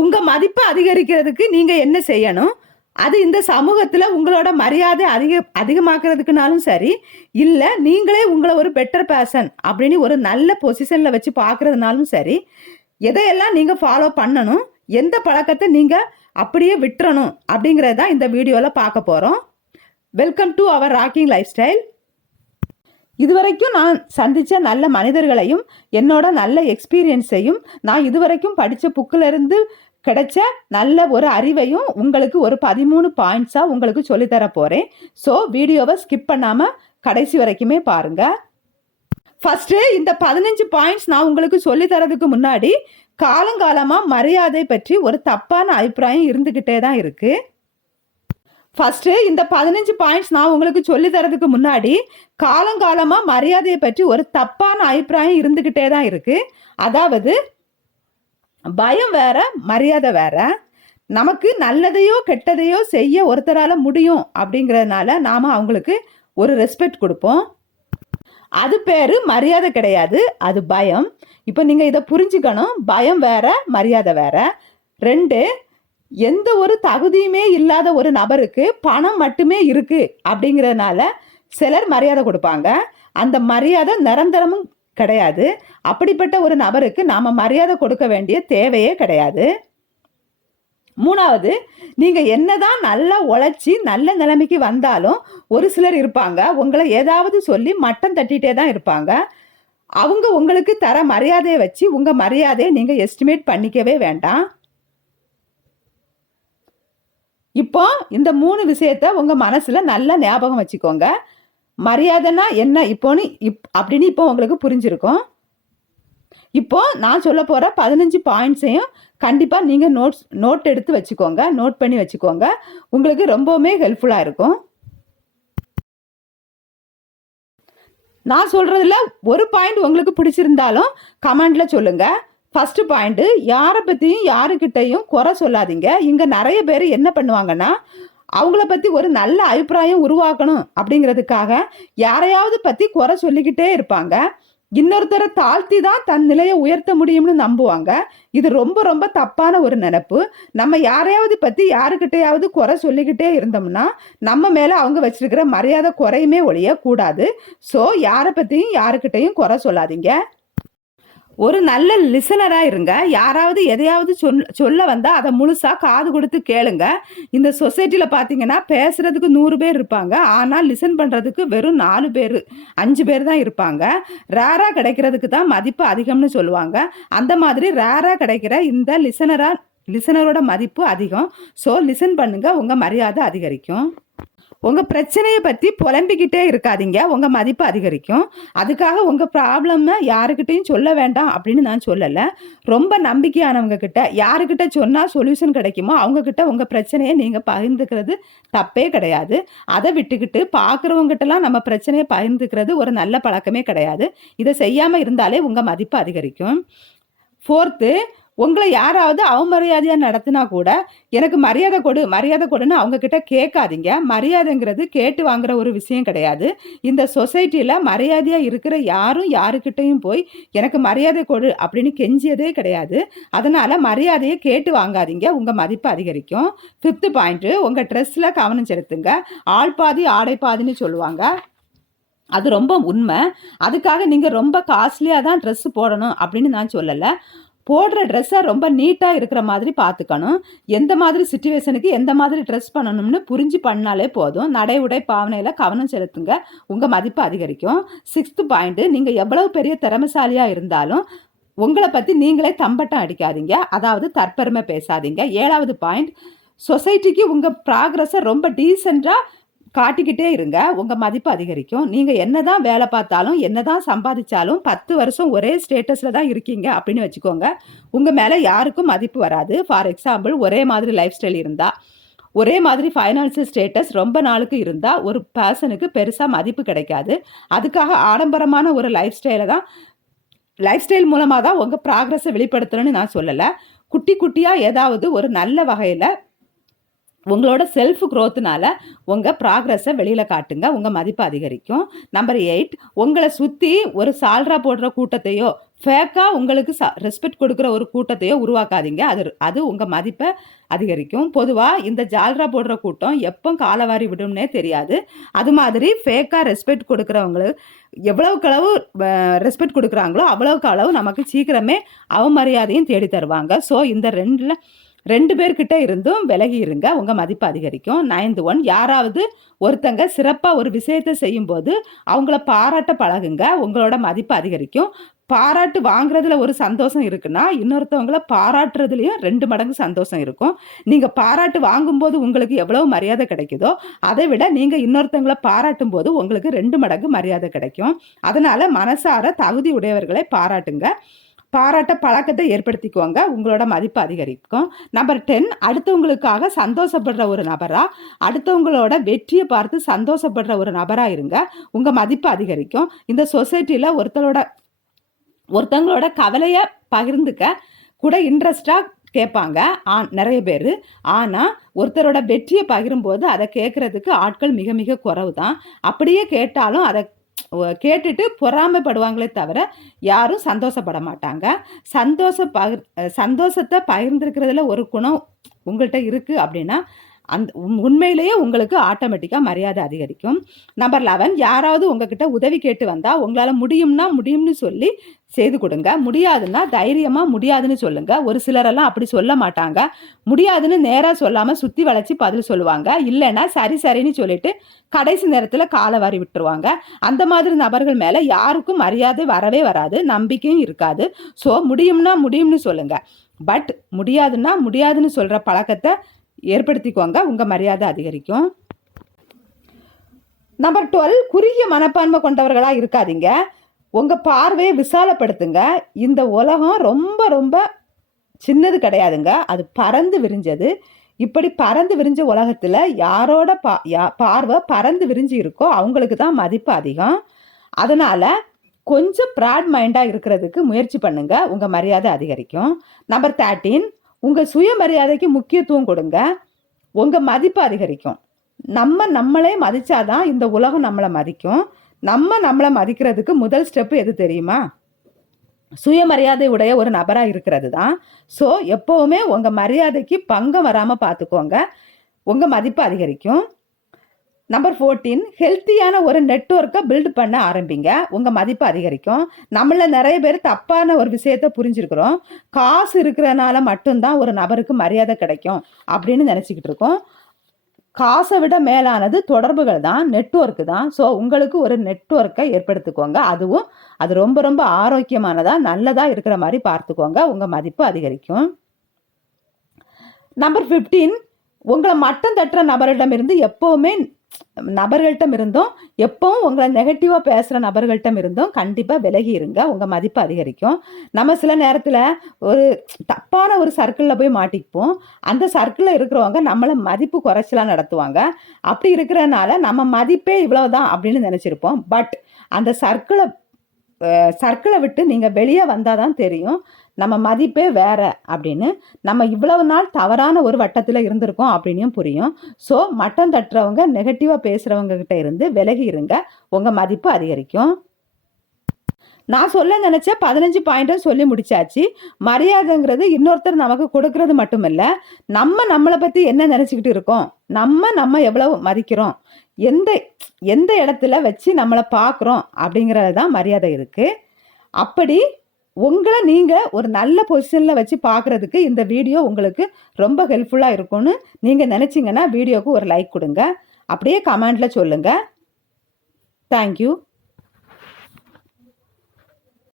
உங்கள் மதிப்பை அதிகரிக்கிறதுக்கு நீங்கள் என்ன செய்யணும்? அது இந்த சமூகத்தில் உங்களோட மரியாதை அதிகமாக்குறதுக்குனாலும் சரி, இல்லை நீங்களே உங்களை ஒரு பெட்டர் பர்சன் அப்படின்னு ஒரு நல்ல பொசிஷனில் வச்சு பார்க்குறதுனாலும் சரி, எதையெல்லாம் நீங்கள் ஃபாலோ பண்ணணும், எந்த பழக்கத்தை நீங்கள் அப்படியே விட்டுறணும் அப்படிங்கிறது தான் இந்த வீடியோவில் பார்க்க போகிறோம். Welcome to our rocking lifestyle. இதுவரைக்கும் நான் சந்தித்த நல்ல மனிதர்களையும் என்னோட நல்ல எக்ஸ்பீரியன்ஸையும் நான் இதுவரைக்கும் படித்த புக்கிலிருந்து கிடைச்ச நல்ல ஒரு அறிவையும் உங்களுக்கு ஒரு 13 பாயிண்ட்ஸாக உங்களுக்கு சொல்லித்தர போகிறேன். ஸோ வீடியோவை ஸ்கிப் பண்ணாமல் கடைசி வரைக்குமே பாருங்கள். ஃபஸ்ட்டு இந்த 15 பாயிண்ட்ஸ் நான் உங்களுக்கு சொல்லித்தரதுக்கு முன்னாடி காலங்காலமாக மரியாதை பற்றி ஒரு தப்பான அபிப்பிராயம் இருந்துக்கிட்டே தான் இருக்குது. ஃபஸ்ட்டு இந்த 15 பாயிண்ட்ஸ் நான் உங்களுக்கு சொல்லி தரதுக்கு முன்னாடி காலங்காலமாக மரியாதையை பற்றி ஒரு தப்பான அபிப்பிராயம் இருந்துக்கிட்டே தான் இருக்குது. அதாவது பயம் வேற, மரியாதை வேற. நமக்கு நல்லதையோ கெட்டதையோ செய்ய ஒருத்தரால் முடியும் அப்படிங்கிறதுனால நாம் அவங்களுக்கு ஒரு ரெஸ்பெக்ட் கொடுப்போம். அது பேர் மரியாதை கிடையாது, அது பயம். இப்போ நீங்கள் இதை புரிஞ்சுக்கணும். பயம் வேற, மரியாதை வேற. 2, எந்த ஒரு தகுதியுமே இல்லாத ஒரு நபருக்கு பணம் மட்டுமே இருக்கு அப்படிங்கிறதுனால சிலர் மரியாதை கொடுப்பாங்க. அந்த மரியாதை நிரந்தரமும் கிடையாது. அப்படிப்பட்ட ஒரு நபருக்கு நாம் மரியாதை கொடுக்க வேண்டிய தேவையே கிடையாது. 3வது, நீங்கள் என்னதான் நல்லா உழைச்சி நல்ல நிலைமைக்கு வந்தாலும் ஒரு சிலர் இருப்பாங்க, உங்களை ஏதாவது சொல்லி மட்டம் தட்டிகிட்டே தான் இருப்பாங்க. அவங்க உங்களுக்கு தர மரியாதையை வச்சு உங்கள் மரியாதையை நீங்கள் எஸ்டிமேட் பண்ணிக்கவே வேண்டாம். இப்போ இந்த 3 விஷயத்த உங்கள் மனசில் நல்லா ஞாபகம் வச்சுக்கோங்க. மரியாதைனா என்ன அப்படின்னு இப்போ உங்களுக்கு புரிஞ்சிருக்கும். இப்போ நான் சொல்ல போகிற 15 பாயிண்ட்ஸையும் கண்டிப்பாக நீங்கள் நோட் எடுத்து வச்சுக்கோங்க, நோட் பண்ணி வச்சுக்கோங்க. உங்களுக்கு ரொம்பவுமே ஹெல்ப்ஃபுல்லாக இருக்கும். நான் சொல்கிறதுல ஒரு பாயிண்ட் உங்களுக்கு பிடிச்சிருந்தாலும் கமெண்டில் சொல்லுங்கள். ஃபஸ்ட்டு பாயிண்ட்டு, யாரை பற்றியும் யாருக்கிட்டையும் குறை சொல்லாதீங்க. இங்கே நிறைய பேர் என்ன பண்ணுவாங்கன்னா, அவங்கள பற்றி ஒரு நல்ல அபிப்பிராயம் உருவாக்கணும் அப்படிங்கிறதுக்காக யாரையாவது பற்றி குறை சொல்லிக்கிட்டே இருப்பாங்க. இன்னொருத்தரை தாழ்த்தி தான் தன் நிலையை உயர்த்த முடியும்னு நம்புவாங்க. இது ரொம்ப ரொம்ப தப்பான ஒரு நினைப்பு. நம்ம யாரையாவது பற்றி யாருக்கிட்டையாவது குறை சொல்லிக்கிட்டே இருந்தோம்னா நம்ம மேலே அவங்க வச்சிருக்கிற மரியாதை குறையுமே ஒழியக்கூடாது. ஸோ யாரை பற்றியும் யாருக்கிட்டையும் குறை சொல்லாதீங்க. ஒரு நல்ல லிசனராக இருங்க. யாராவது எதையாவது சொல்ல வந்தால் அதை முழுசாக காது கொடுத்து கேளுங்க. இந்த சொசைட்டியில் பார்த்தீங்கன்னா பேசுகிறதுக்கு 100 பேர் இருப்பாங்க, ஆனால் லிசன் பண்ணுறதுக்கு வெறும் 4 பேர் 5 பேர் தான் இருப்பாங்க. ரேராக கிடைக்கிறதுக்கு தான் மதிப்பு அதிகம்னு சொல்லுவாங்க. அந்த மாதிரி ரேராக கிடைக்கிற இந்த லிசனரோட மதிப்பு அதிகம். ஸோ லிசன் பண்ணுங்கள், உங்கள் மரியாதை அதிகரிக்கும். உங்கள் பிரச்சனையை பற்றி புலம்பிக்கிட்டே இருக்காதீங்க, உங்கள் மதிப்பு அதிகரிக்கும். அதுக்காக உங்கள் ப்ராப்ளம்மை யாருக்கிட்டையும் சொல்ல வேண்டாம் அப்படின்னு நான் சொல்லலை. ரொம்ப நம்பிக்கையானவங்க கிட்ட யாருக்கிட்ட சொன்னால் சொல்யூஷன் கிடைக்குமோ அவங்கக்கிட்ட உங்கள் பிரச்சனையை நீங்கள் பகிர்ந்துக்கிறது தப்பே கிடையாது. அதை விட்டுக்கிட்டு பார்க்குறவங்ககிட்டலாம் நம்ம பிரச்சனையை பகிர்ந்துக்கிறது ஒரு நல்ல பழக்கமே கிடையாது. இதை செய்யாமல் இருந்தாலே உங்கள் மதிப்பு அதிகரிக்கும். 4த்து, உங்களை யாராவது அவமரியாதையாக நடத்தினா கூட எனக்கு மரியாதை கொடுன்னு அவங்கக்கிட்ட கேட்காதீங்க. மரியாதைங்கிறது கேட்டு வாங்குற ஒரு விஷயம் கிடையாது. இந்த சொசைட்டியில் மரியாதையாக இருக்கிற யாரும் யாருக்கிட்டையும் போய் எனக்கு மரியாதை கொடு அப்படின்னு கெஞ்சியதே கிடையாது. அதனால் மரியாதையை கேட்டு வாங்காதீங்க, உங்கள் மதிப்பு அதிகரிக்கும். 5th பாயிண்ட்டு, உங்கள் ட்ரெஸ்ஸில் கவனம் செலுத்துங்க. ஆள் பாதி ஆடை பாதின்னு சொல்லுவாங்க, அது ரொம்ப உண்மை. அதுக்காக நீங்கள் ரொம்ப காஸ்ட்லியாக தான் ட்ரெஸ்ஸு போடணும் அப்படின்னு நான் சொல்லலை. போடுற ட்ரெஸ்ஸை ரொம்ப நீட்டாக இருக்கிற மாதிரி பார்த்துக்கணும். எந்த மாதிரி சுச்சுவேஷனுக்கு எந்த மாதிரி ட்ரெஸ் பண்ணணும்னு புரிஞ்சு பண்ணாலே போதும். நடை உடை பாவனையில் கவனம் செலுத்துங்க, உங்கள் மதிப்பு அதிகரிக்கும். 6th பாயிண்ட்டு, நீங்கள் எவ்வளவு பெரிய திறமைசாலியாக இருந்தாலும் உங்களை பற்றி நீங்களே தம்பட்டம் அடிக்காதீங்க, அதாவது தற்பெருமை பேசாதீங்க. 7வது பாயிண்ட், சொசைட்டிக்கு உங்கள் ப்ராக்ரஸை ரொம்ப டீசெண்டாக காட்டிக்கிட்டே இருங்க, உங்கள் மதிப்பு அதிகரிக்கும். நீங்கள் என்ன தான் வேலை பார்த்தாலும் என்ன தான் சம்பாதிச்சாலும் 10 வருஷம் ஒரே ஸ்டேட்டஸில் தான் இருக்கீங்க அப்படின்னு வச்சுக்கோங்க, உங்கள் மேலே யாருக்கும் மதிப்பு வராது. ஃபார் எக்ஸாம்பிள், ஒரே மாதிரி லைஃப் ஸ்டைல் இருந்தால், ஒரே மாதிரி ஃபைனான்சியல் ஸ்டேட்டஸ் ரொம்ப நாளுக்கு இருந்தால் ஒரு பர்சனுக்கு பெருசாக மதிப்பு கிடைக்காது. அதுக்காக ஆடம்பரமான ஒரு லைஃப் ஸ்டைல் மூலமாக தான் உங்கள் ப்ராக்ரஸை வெளிப்படுத்தணும்னு நான் சொல்லலை. குட்டி குட்டியாக ஏதாவது ஒரு நல்ல வகையில் உங்களோட செல்ஃப் க்ரோத்னால உங்கள் ப்ராக்ரஸை வெளியில் காட்டுங்க, உங்கள் மதிப்பு அதிகரிக்கும். நம்பர் 8, உங்களை சுற்றி ஒரு சால்ரா போடுற கூட்டத்தையோ ஃபேக்காக உங்களுக்கு ரெஸ்பெக்ட் கொடுக்குற ஒரு கூட்டத்தையோ உருவாக்காதீங்க. அது உங்கள் மதிப்பை அதிகரிக்கும். பொதுவாக இந்த ஜால்ரா போடுற கூட்டம் எப்போ காலவாரி விடும்னே தெரியாது. அது மாதிரி ஃபேக்காக ரெஸ்பெக்ட் கொடுக்குறவங்களுக்கு எவ்வளவுக்களவு ரெஸ்பெக்ட் கொடுக்குறாங்களோ அவ்வளவுக்கு அளவு நமக்கு சீக்கிரமே அவமரியாதையும் தேடி தருவாங்க. ஸோ இந்த 2 பேர்கிட்ட இருந்தும் விலகி இருங்க, உங்கள் மதிப்பு அதிகரிக்கும். 9th ஒன், யாராவது ஒருத்தங்க சிறப்பாக ஒரு விஷயத்தை செய்யும்போது அவங்கள பாராட்ட பழகுங்க, உங்களோட மதிப்பு அதிகரிக்கும். பாராட்டு வாங்குறதுல ஒரு சந்தோஷம் இருக்குன்னா இன்னொருத்தவங்கள பாராட்டுறதுலையும் 2 மடங்கு சந்தோஷம் இருக்கும். நீங்கள் பாராட்டு வாங்கும்போது உங்களுக்கு எவ்வளவு மரியாதை கிடைக்குதோ அதை விட நீங்கள் இன்னொருத்தவங்கள பாராட்டும் போது உங்களுக்கு 2 மடங்கு மரியாதை கிடைக்கும். அதனால மனசார தகுதி உடையவர்களை பாராட்டுங்க, பாராட்ட பழக்கத்தை ஏற்படுத்திக்குவாங்க, உங்களோட மதிப்பு அதிகரிக்கும். நம்பர் 10, அடுத்தவங்களுக்காக சந்தோஷப்படுற ஒரு நபரா, அடுத்தவங்களோட வெற்றியை பார்த்து சந்தோஷப்படுற ஒரு நபரா இருங்க, உங்க மதிப்பு அதிகரிக்கும். இந்த சொசைட்டில ஒருத்தவங்களோட கவலையை பகிர்ந்துக்க கூட இன்ட்ரெஸ்டா கேட்பாங்க நிறைய பேர். ஆனால் ஒருத்தரோட வெற்றியை பகிரும்போது அதை கேட்கறதுக்கு ஆட்கள் மிக மிக குறைவு தான். அப்படியே கேட்டாலும் அதை கேட்டுட்டு பொறாமைப்படுவாங்களே தவிர யாரும் சந்தோஷப்பட மாட்டாங்க. சந்தோஷத்தை பகிர்ந்துருக்கிறதுல ஒரு குணம் உங்கள்கிட்ட இருக்குது அப்படின்னா அந்த உண்மையிலேயே உங்களுக்கு ஆட்டோமேட்டிக்காக மரியாதை அதிகரிக்கும். நம்பர் 11, யாராவது உங்ககிட்ட உதவி கேட்டு வந்தால் உங்களால் முடியும்னு சொல்லி செய்து கொடுங்க, முடியாதுன்னா தைரியமாக முடியாதுன்னு சொல்லுங்கள். ஒரு சிலரெல்லாம் அப்படி சொல்ல மாட்டாங்க, முடியாதுன்னு நேராக சொல்லாமல் சுற்றி வளைச்சி பதில் சொல்லுவாங்க, இல்லைன்னா சரின்னு சொல்லிட்டு கடைசி நேரத்தில் காலை வாரி விட்டுருவாங்க. அந்த மாதிரி நபர்கள் மேலே யாருக்கும் மரியாதை வரவே வராது, நம்பிக்கையும் இருக்காது. ஸோ முடியும்னு சொல்லுங்கள், பட் முடியாதுன்னு சொல்கிற பழக்கத்தை ஏற்படுத்திக்கோங்க, உங்கள் மரியாதை அதிகரிக்கும். நம்பர் 12, குறுகிய மனப்பான்மை கொண்டவர்களாக இருக்காதீங்க, உங்கள் பார்வையை விசாலப்படுத்துங்க. இந்த உலகம் ரொம்ப ரொம்ப சின்னது கிடையாதுங்க, அது பறந்து விரிஞ்சது. இப்படி பறந்து விரிஞ்ச உலகத்தில் யாரோட பார்வை பறந்து விரிஞ்சு இருக்கோ அவங்களுக்கு தான் மதிப்பு அதிகம். அதனால் கொஞ்சம் ப்ராட் மைண்டாக இருக்கிறதுக்கு முயற்சி பண்ணுங்க, உங்கள் மரியாதை அதிகரிக்கும். நம்பர் 13, உங்கள் சுயமரியாதைக்கு முக்கியத்துவம் கொடுங்க, உங்கள் மதிப்பு அதிகரிக்கும். நம்மளே மதித்தாதான் இந்த உலகம் நம்மளை மதிக்கும். நம்மளை மதிக்கிறதுக்கு முதல் ஸ்டெப்பு எது தெரியுமா? சுயமரியாதை உடைய ஒரு நபராக இருக்கிறது தான். ஸோ எப்போவுமே உங்கள் மரியாதைக்கு பங்கம் வராமல் பார்த்துக்கோங்க, உங்கள் மதிப்பு அதிகரிக்கும். நம்பர் 14, ஹெல்த்தியான ஒரு நெட்வொர்க்கை பில்ட் பண்ண ஆரம்பிங்க, உங்கள் மதிப்பு அதிகரிக்கும். நம்மள நிறைய பேர் தப்பான ஒரு விஷயத்த புரிஞ்சிருக்கிறோம். காசு இருக்கிறனால மட்டும்தான் ஒரு நபருக்கு மரியாதை கிடைக்கும் அப்படின்னு நினச்சிக்கிட்டு இருக்கோம். காசை விட மேலானது தொடர்புகள் தான், நெட்வொர்க்கு தான். ஸோ உங்களுக்கு ஒரு நெட்வொர்க்கை ஏற்படுத்திக்கோங்க, அது ரொம்ப ரொம்ப ஆரோக்கியமானதாக நல்லதாக இருக்கிற மாதிரி பார்த்துக்கோங்க, உங்கள் மதிப்பு அதிகரிக்கும். நம்பர் 15, உங்களை மட்டம் தட்டுற நபர்களிடமிருந்து எப்பவும் உங்களை நெகட்டிவாக பேசுகிற நபர்கள்ட்ட இருந்தும் கண்டிப்பாக விலகி இருங்க, உங்கள் மதிப்பு அதிகரிக்கும். நம்ம சில நேரத்தில் ஒரு தப்பான ஒரு சர்க்கிளில் போய் மாட்டிப்போம். அந்த சர்க்கிளில் இருக்கிறவங்க நம்மளை மதிப்பு குறைச்சலாம் நடத்துவாங்க. அப்படி இருக்கிறனால நம்ம மதிப்பே இவ்வளவுதான் அப்படின்னு நினச்சிருப்போம். பட் அந்த சர்க்கிளை விட்டு நீங்கள் வெளியே வந்தால் தான் தெரியும் நம்ம மதிப்பே வேற அப்படின்னு. நம்ம இவ்வளவு நாள் தவறான ஒரு வட்டத்தில் இருந்திருக்கோம் அப்படின்னும் புரியும். ஸோ மட்டம் தட்டுறவங்க நெகட்டிவாக பேசுகிறவங்க கிட்ட இருந்து விலகி இருங்க, உங்கள் மதிப்பு அதிகரிக்கும். நான் சொல்ல நினச்ச 15 பாயிண்ட்டை சொல்லி முடிச்சாச்சு. மரியாதைங்கிறது இன்னொருத்தர் நமக்கு கொடுக்கறது மட்டுமில்ல, நம்மளை பற்றி என்ன நினச்சிக்கிட்டு இருக்கோம், நம்ம எவ்வளவு மதிக்கிறோம், எந்த இடத்துல வச்சு நம்மளை பார்க்குறோம் அப்படிங்கிறது தான் மரியாதை இருக்குது. அப்படி உங்களை நீங்கள் ஒரு நல்ல பொசிஷனில் வச்சு பார்க்குறதுக்கு இந்த வீடியோ உங்களுக்கு ரொம்ப ஹெல்ப்ஃபுல்லாக இருக்கும்னு நீங்கள் நினச்சிங்கன்னா வீடியோவுக்கு ஒரு லைக் கொடுங்க, அப்படியே கமெண்டில் சொல்லுங்கள். தேங்க்யூ.